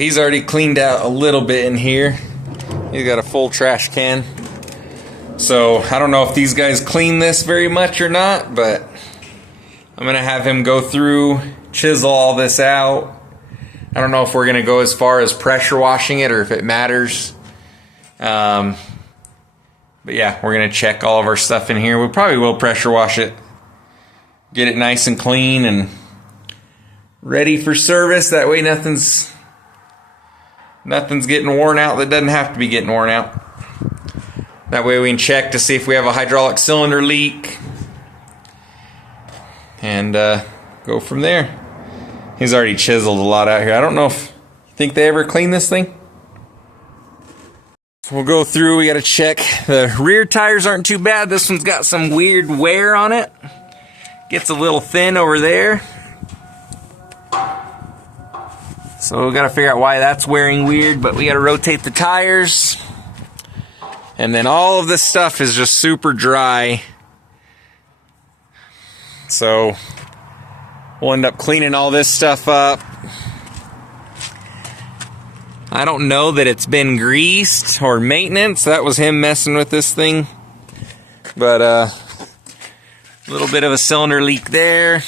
He's already cleaned out a little bit in here. He's got a full trash can. So I don't know if these guys clean this very much or not, but I'm gonna have him go through, chisel all this out. I don't know if we're gonna go as far as pressure washing it or if it matters. But yeah, we're gonna check all of our stuff in here. We probably will pressure wash it, get it nice and clean and ready for service. That way nothing's getting worn out that doesn't have to be getting worn out. That way we can check to see if we have a hydraulic cylinder leak and go from there. He's already chiseled a lot out here. I don't know if you think they ever clean this thing. We'll go through, we gotta check. The rear tires aren't too bad. This one's got some weird wear on it. Gets a little thin over there. So we gotta figure out why that's wearing weird, but we gotta rotate the tires. And then all of this stuff is just super dry. So we'll end up cleaning all this stuff up. I don't know that it's been greased or maintenance. That was him messing with this thing. But a little bit of a cylinder leak there.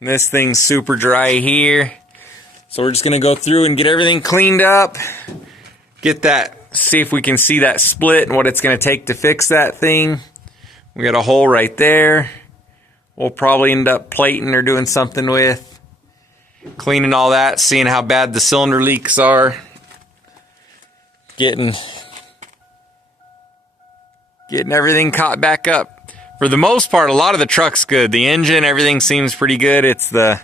This thing's super dry here. So we're just gonna go through and get everything cleaned up. Get that, see if we can see that split and what it's gonna take to fix that thing. We got a hole right there. We'll probably end up plating or doing something with. Cleaning all that, seeing how bad the cylinder leaks are. Getting everything caught back up. For the most part, a lot of the truck's good. The engine, everything seems pretty good. It's the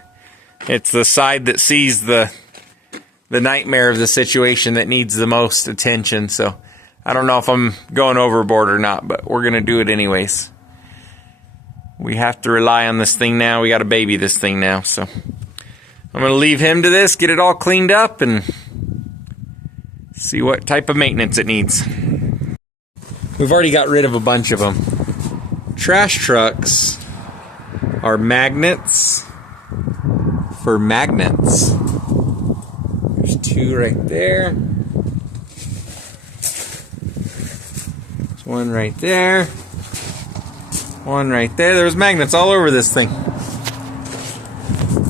side that sees the nightmare of the situation that needs the most attention. So I don't know if I'm going overboard or not, but we're gonna do it anyways. We have to rely on this thing now. We got to baby this thing now. So I'm going to leave him to this, get it all cleaned up, and see what type of maintenance it needs. We've already got rid of a bunch of them. Trash trucks are magnets for magnets. There's two right there. There's one right there. One right there. There's magnets all over this thing.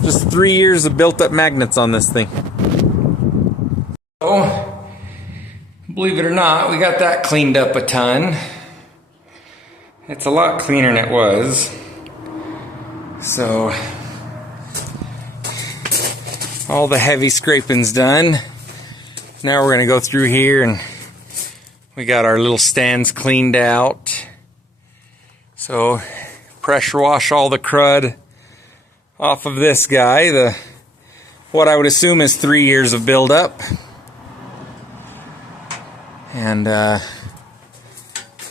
Just 3 years of built up magnets on this thing. Oh, believe it or not, we got that cleaned up a ton. It's a lot cleaner than it was. So, all the heavy scraping's done. Now we're gonna go through here and we got our little stands cleaned out. So, pressure wash all the crud off of this guy. What I would assume is 3 years of buildup. And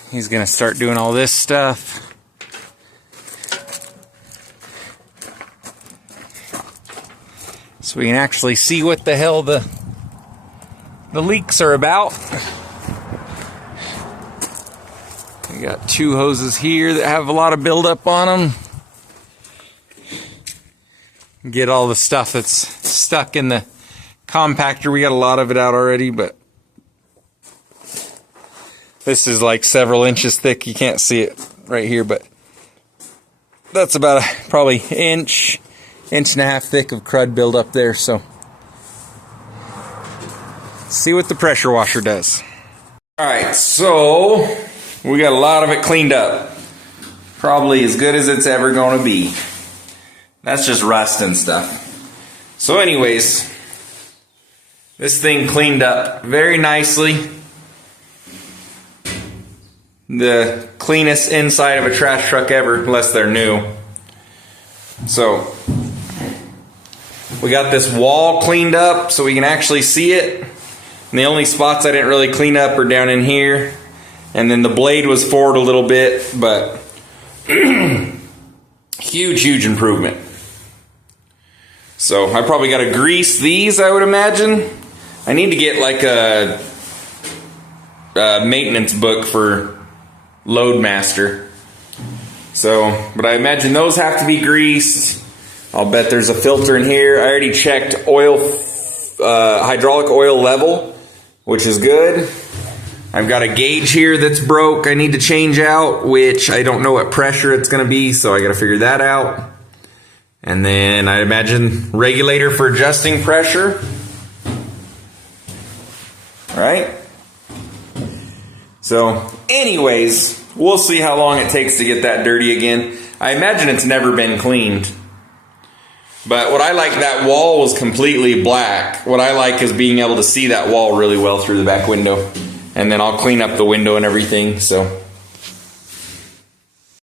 he's gonna start doing all this stuff. So we can actually see what the hell the leaks are about. We got two hoses here that have a lot of buildup on them. Get all the stuff that's stuck in the compactor. We got a lot of it out already, but this is like several inches thick. You can't see it right here, but that's about probably inch and a half thick of crud build up there. So see what the pressure washer does. All right, so we got a lot of it cleaned up. Probably as good as it's ever going to be. That's just rust and stuff. So anyways, this thing cleaned up very nicely. The cleanest inside of a trash truck ever, unless they're new. So we got this wall cleaned up so we can actually see it. And the only spots I didn't really clean up are down in here. And then the blade was forward a little bit, but huge improvement. So I probably got to grease these, I would imagine. I need to get like a maintenance book for Loadmaster. So, but I imagine those have to be greased. I'll bet there's a filter in here. I already checked hydraulic oil level, which is good. I've got a gauge here that's broke I need to change out, which I don't know what pressure it's going to be, so I got to figure that out. And then I imagine regulator for adjusting pressure. Right? So anyways, we'll see how long it takes to get that dirty again. I imagine it's never been cleaned. But what I like, that wall was completely black. What I like is being able to see that wall really well through the back window. And then I'll clean up the window and everything. So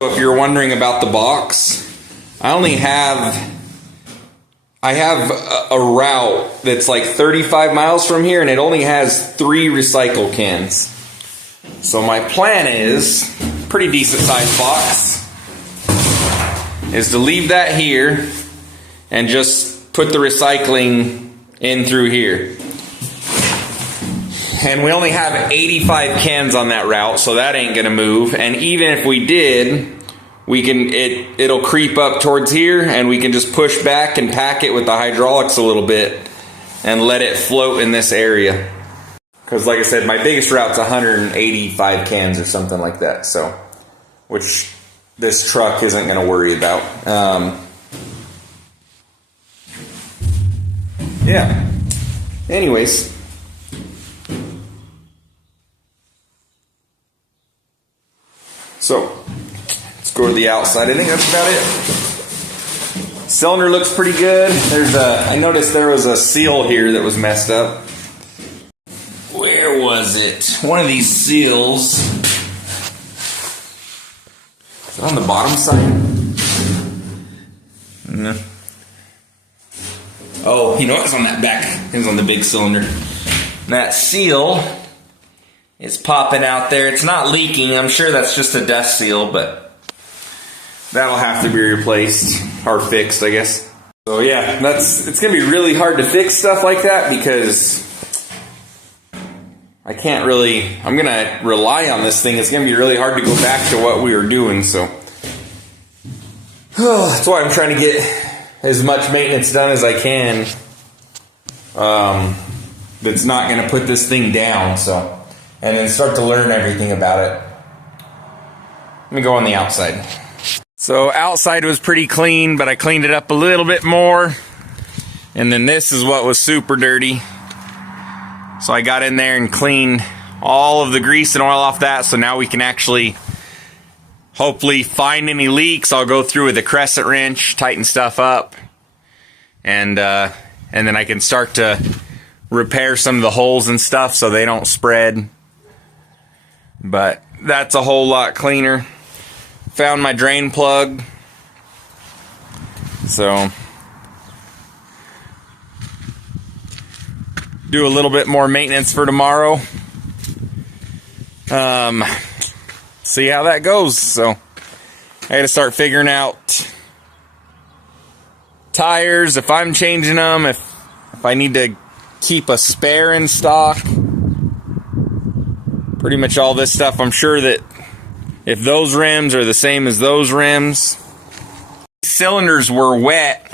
if you're wondering about the box, I have a route that's like 35 miles from here, and it only has 3 recycle cans. So my plan is, pretty decent sized box, is to leave that here and just put the recycling in through here. And we only have 85 cans on that route, so that ain't gonna move. And even if we did, we can it'll creep up towards here, and we can just push back and pack it with the hydraulics a little bit and let it float in this area. Because like I said, my biggest route's 185 cans or something like that, so which this truck isn't gonna worry about. Yeah. Anyways. So, let's go to the outside. I think that's about it. Cylinder looks pretty good. I noticed there was a seal here that was messed up. Where was it? One of these seals. Is it on the bottom side? No. Oh, you know, it's on that back. It was on the big cylinder. That seal is popping out there. It's not leaking. I'm sure that's just a dust seal, but that'll have to be replaced or fixed, I guess. So yeah, it's gonna be really hard to fix stuff like that because I'm gonna rely on this thing. It's gonna be really hard to go back to what we were doing, so that's why I'm trying to get as much maintenance done as I can. That's not gonna put this thing down, so. And then start to learn everything about it. Let me go on the outside. So outside was pretty clean, but I cleaned it up a little bit more. And then this is what was super dirty. So I got in there and cleaned all of the grease and oil off that, so now we can actually hopefully find any leaks. I'll go through with a crescent wrench, tighten stuff up, and then I can start to repair some of the holes and stuff so they don't spread. But that's a whole lot cleaner. Found my drain plug. So do a little bit more maintenance for tomorrow. See how that goes. So I gotta start figuring out tires, if I'm changing them, if I need to keep a spare in stock. Pretty much all this stuff, I'm sure that if those rims are the same as those rims. Cylinders were wet.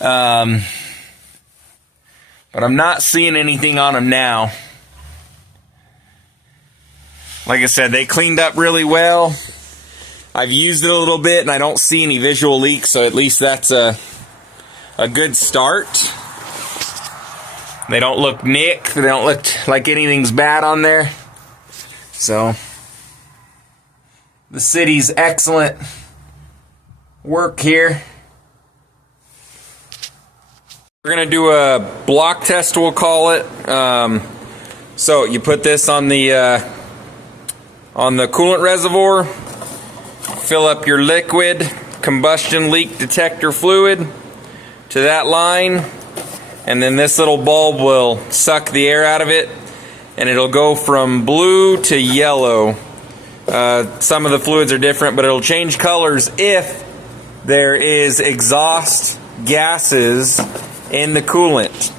But I'm not seeing anything on them now. Like I said, they cleaned up really well. I've used it a little bit and I don't see any visual leaks, so at least that's a good start. They don't look nicked. They don't look like anything's bad on there. So, the city's excellent work here. We're going to do a block test, we'll call it. So, you put this on the coolant reservoir, fill up your liquid combustion leak detector fluid to that line. And then this little bulb will suck the air out of it, and it'll go from blue to yellow. Some of the fluids are different, but it'll change colors if there is exhaust gases in the coolant,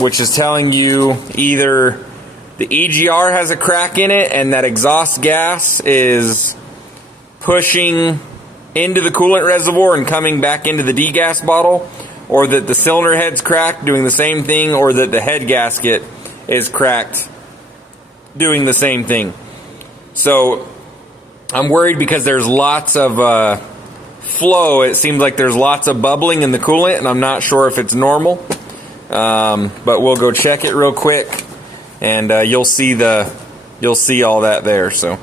which is telling you either the EGR has a crack in it and that exhaust gas is pushing into the coolant reservoir and coming back into the degas bottle, or that the cylinder head's cracked doing the same thing, or that the head gasket is cracked doing the same thing. So I'm worried because there's lots of flow. It seems like there's lots of bubbling in the coolant, and I'm not sure if it's normal. But we'll go check it real quick, and you'll see all that there. So.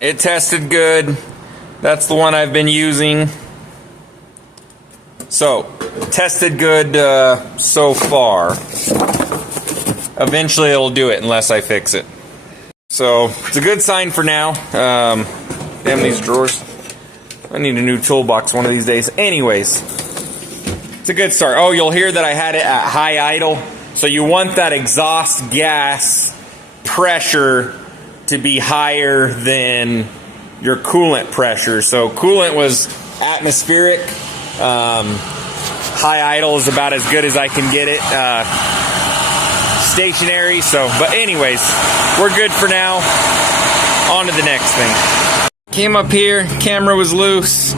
It tested good. That's the one I've been using. So, tested good so far. Eventually it'll do it unless I fix it. So, it's a good sign for now. Damn these drawers. I need a new toolbox one of these days. Anyways, it's a good start. Oh, you'll hear that I had it at high idle. So you want that exhaust gas pressure to be higher than your coolant pressure. So coolant was atmospheric. High idle is about as good as I can get it. Stationary. So, but anyways, we're good for now. On to the next thing. Came up here, camera was loose.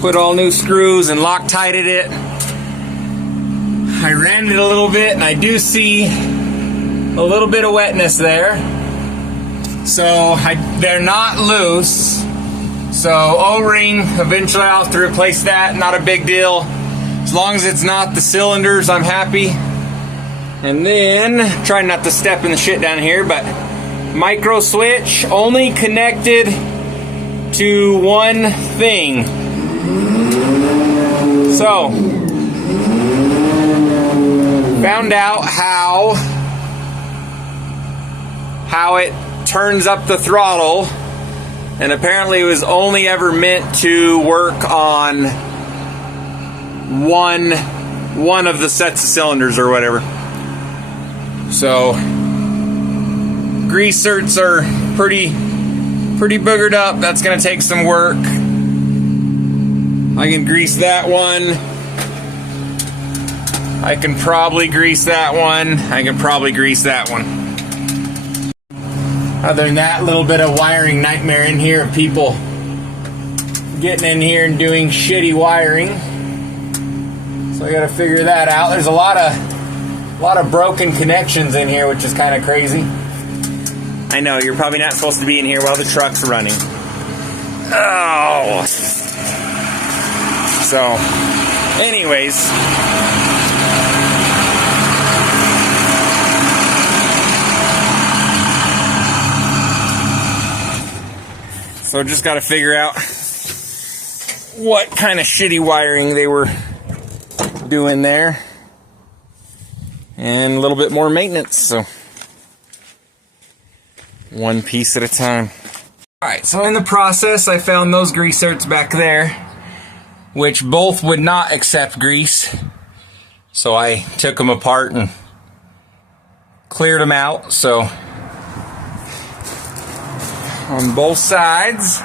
Put all new screws and Loctited it. I ran it a little bit, and I do see a little bit of wetness there. So they're not loose. So O-ring, eventually I'll have to replace that. Not a big deal. As long as it's not the cylinders, I'm happy. And then, try not to step in the shit down here, but micro switch only connected to one thing. So, found out how it turns up the throttle, and apparently it was only ever meant to work on one of the sets of cylinders or whatever. So grease certs are pretty boogered up. That's gonna take some work. I can grease that one. I can probably grease that one. I can probably grease that one. Other than that, a little bit of wiring nightmare in here of people getting in here and doing shitty wiring. So I gotta figure that out. There's a lot of broken connections in here, which is kind of crazy. I know, you're probably not supposed to be in here while the truck's running. Oh. So, anyways. So just got to figure out what kind of shitty wiring they were doing there. And a little bit more maintenance, so one piece at a time. Alright, so in the process I found those grease certs back there, which both would not accept grease. So I took them apart and cleared them out. So on both sides,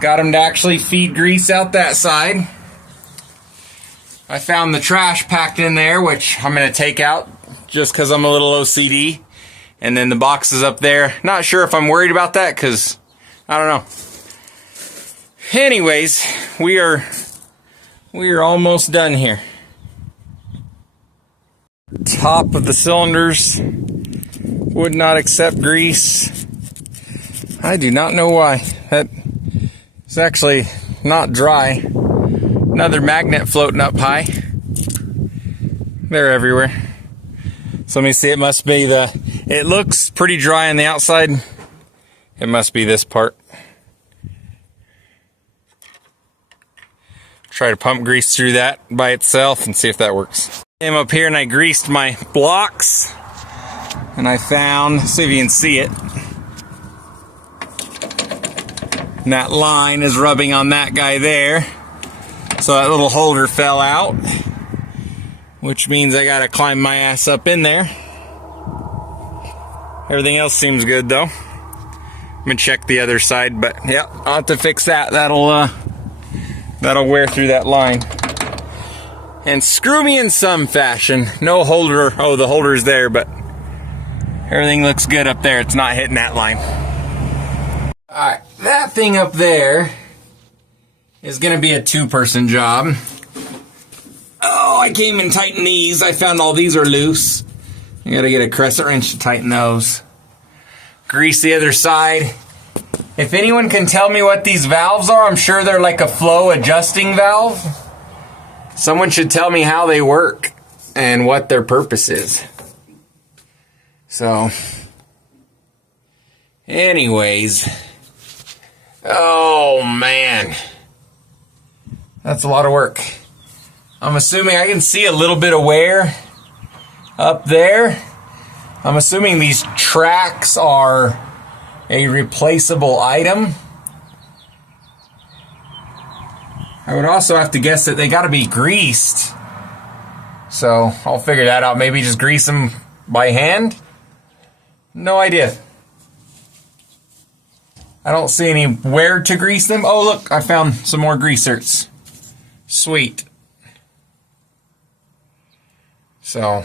got them to actually feed grease out that side. I found the trash packed in there, which I'm going to take out just because I'm a little OCD. And then the boxes up there. Not sure if I'm worried about that because I don't know. Anyways, we are almost done here. Top of the cylinders would not accept grease. I do not know why. That is actually not dry. Another magnet floating up high. They're everywhere. So let me see, it must be it looks pretty dry on the outside. It must be this part. Try to pump grease through that by itself and see if that works. Came up here and I greased my blocks. And I found, see if you can see it. And that line is rubbing on that guy there. So that little holder fell out, which means I gotta climb my ass up in there. Everything else seems good though. I'm gonna check the other side, but yeah, I'll have to fix that. That'll wear through that line. And screw me in some fashion. No holder. Oh, the holder's there, but everything looks good up there. It's not hitting that line. Alright, that thing up there is gonna be a two-person job. Oh, I came and tightened these. I found all these are loose. I gotta get a crescent wrench to tighten those. Grease the other side. If anyone can tell me what these valves are, I'm sure they're like a flow adjusting valve. Someone should tell me how they work and what their purpose is. So, anyways. Oh man. That's a lot of work. I'm assuming I can see a little bit of wear up there. I'm assuming these tracks are a replaceable item. I would also have to guess that they got to be greased. So I'll figure that out. Maybe just grease them by hand? No idea. I don't see anywhere to grease them. Oh look, I found some more greasers. Sweet. So,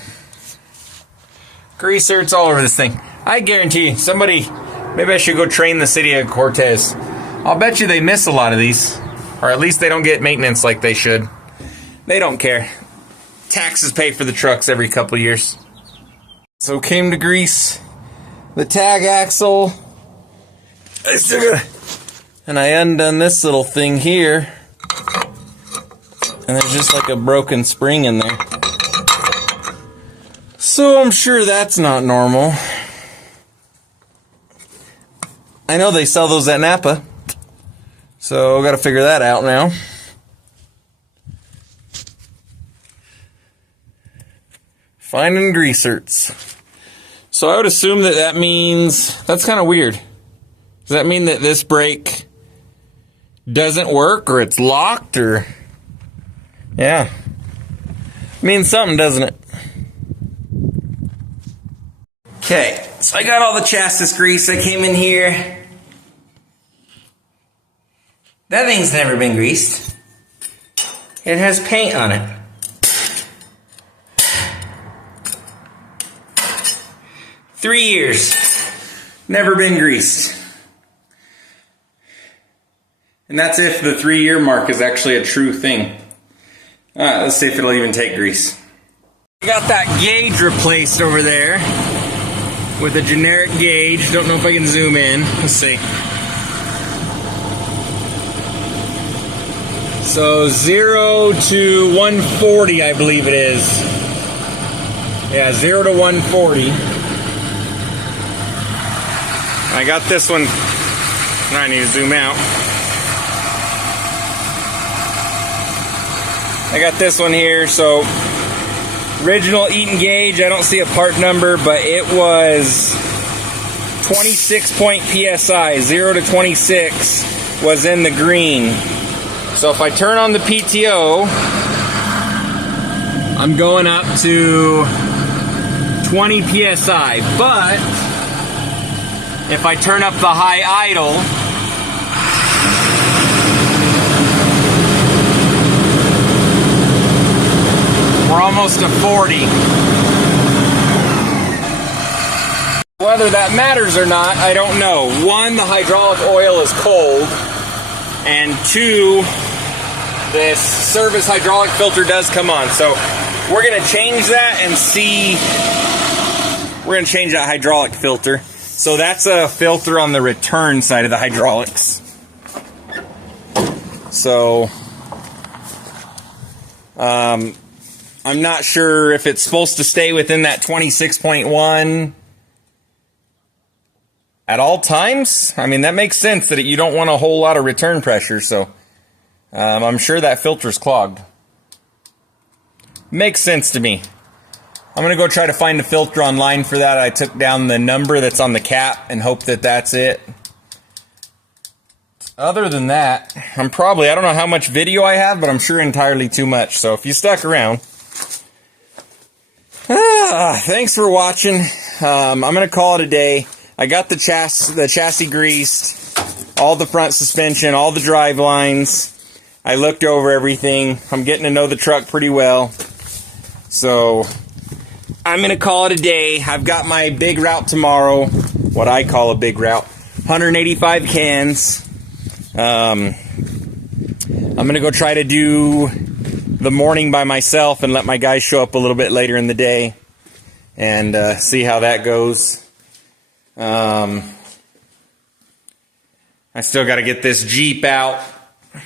greasers all over this thing. I guarantee you, somebody, maybe I should go train the city of Cortez. I'll bet you they miss a lot of these. Or at least they don't get maintenance like they should. They don't care. Taxes pay for the trucks every couple years. So came to grease the tag axle. And I undone this little thing here. And there's just like a broken spring in there. So I'm sure that's not normal. I know they sell those at Napa. So gotta figure that out now. Finding greasers. So I would assume that that means, that's kind of weird. Does that mean that this brake doesn't work or it's locked or? Yeah. Means something, doesn't it? Okay, so I got all the chassis grease. I came in here. That thing's never been greased. It has paint on it. Three years. Never been greased. And that's if the 3-year mark is actually a true thing. Alright, let's see if it'll even take grease. I got that gauge replaced over there with a generic gauge. Don't know if I can zoom in. Let's see. So 0 to 140, I believe it is. Yeah, 0 to 140. I got this one. Now I need to zoom out. I got this one here, so original Eaton gauge, I don't see a part number, but it was 26 point PSI, 0 to 26 was in the green. So if I turn on the PTO, I'm going up to 20 PSI, but if I turn up the high idle, we're almost to 40. Whether that matters or not, I don't know. One, the hydraulic oil is cold, and two, this service hydraulic filter does come on. So we're gonna change that and see. We're gonna change that hydraulic filter. So that's a filter on the return side of the hydraulics. So I'm not sure if it's supposed to stay within that 26.1 at all times. I mean, that makes sense that you don't want a whole lot of return pressure, so I'm sure that filter's clogged. Makes sense to me. I'm going to go try to find a filter online for that. I took down the number that's on the cap and hope that that's it. other than that, I don't know how much video I have, but I'm sure entirely too much. So if you stuck around, thanks for watching. I'm going to call it a day. I got the chassis greased, all the front suspension, all the drive lines. I looked over everything. I'm getting to know the truck pretty well. So I'm going to call it a day. I've got my big route tomorrow, what I call a big route, 185 cans. I'm going to go try to do the morning by myself and let my guys show up a little bit later in the day and see how that goes. I still got to get this Jeep out. A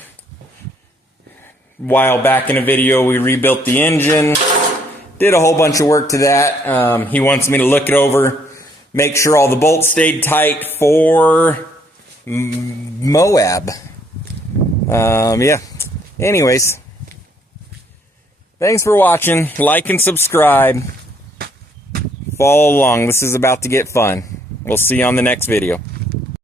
while back in a video, we rebuilt the engine. Did a whole bunch of work to that. He wants me to look it over, make sure all the bolts stayed tight for Moab. Yeah. Anyways, thanks for watching. Like and subscribe. Follow along. This is about to get fun. We'll see you on the next video.